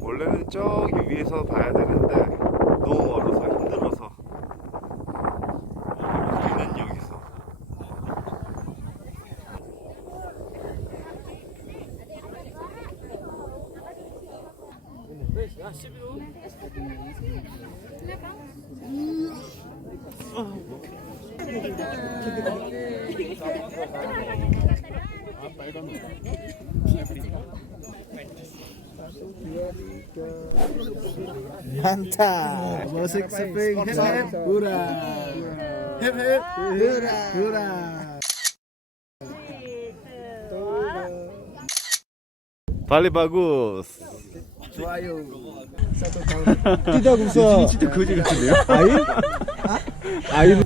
원래는 저기 위에서 봐야 되는데 너무 멀어서 힘들어서 우리는 여기서. Mantap. Musik seping. Hip hip hura. Hip hip hura. Hura. 발리 bagus. 좋아요. Tidak usah. Ini 진짜 거지 같은데요? Air? Air.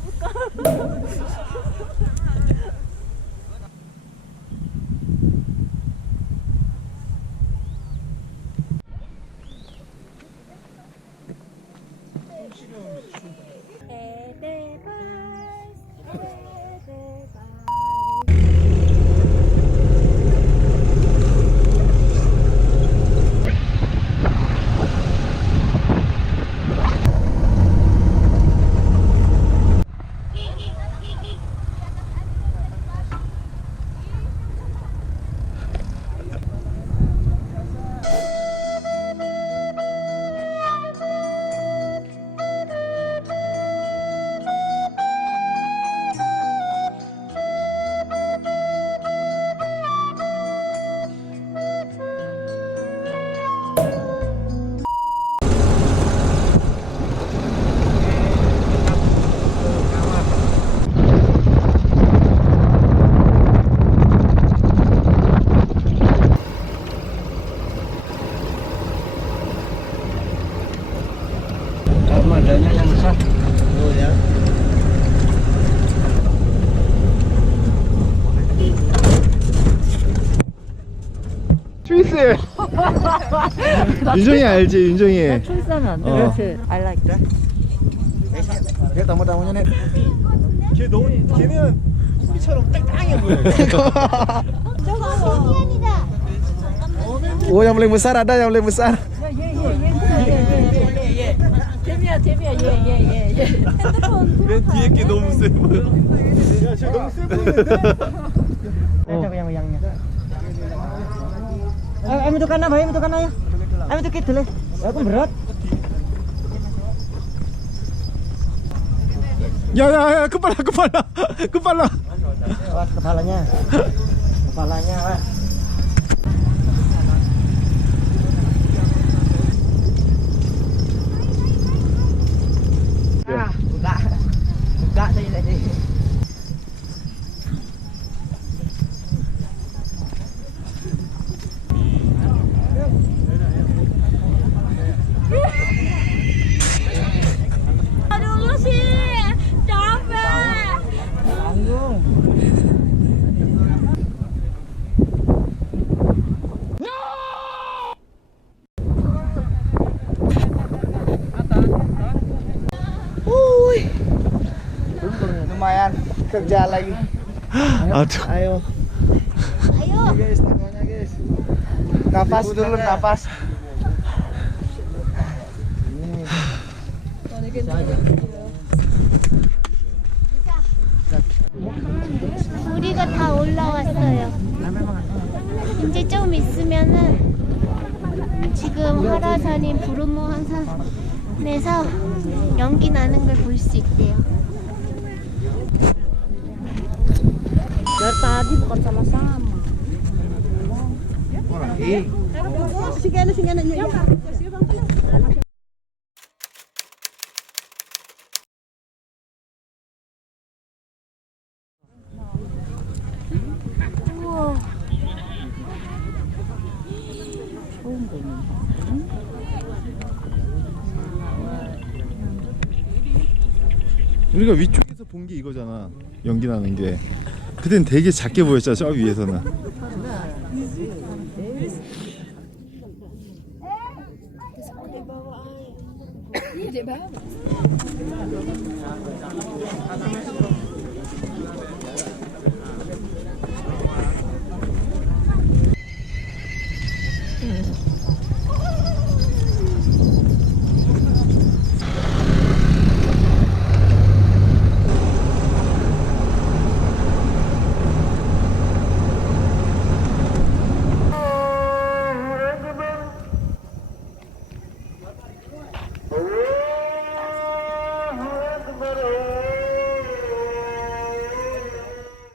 Armadanya yang besar. Oh ya. 트위스. 윤정이 알지? 윤정이. 초이스하면 안 돼. 그렇지. I like that. Dia tamu-tamunya nih. 걔는 쿠키처럼 땡땡해 보여. Oh, yang paling besar ada yang paling besar. 데미야, 예. 핸드폰. 맨 뒤에 게 너무 세 보여. 야, 저 너무 세 보이는데? yang-yangnya. Ayo itu kana, Bay, itu kana ya. Ayo itu gitu leh. Aku berat. 야, kepala. Awas kepalanya. Awas. Buka tadi. Dulu sih, capek. Tanggung. Lumayan kerja lagi. Aduh. Ayo. Ayo. Guys, tangannya guys. Napas dulu, napas. 우리가 다 올라왔어요. 이제 좀 있으면은 지금 활화산인 브로모 한산에서 연기 나는 걸 볼 수 있대요. Dari tadi bukan sama-sama. 우와. 처음 보는. 우리가 위쪽에서 본 게 이거잖아. 연기 나는 게. 그땐 되게 작게 보였잖아. 저 위에서는. Dia bawa.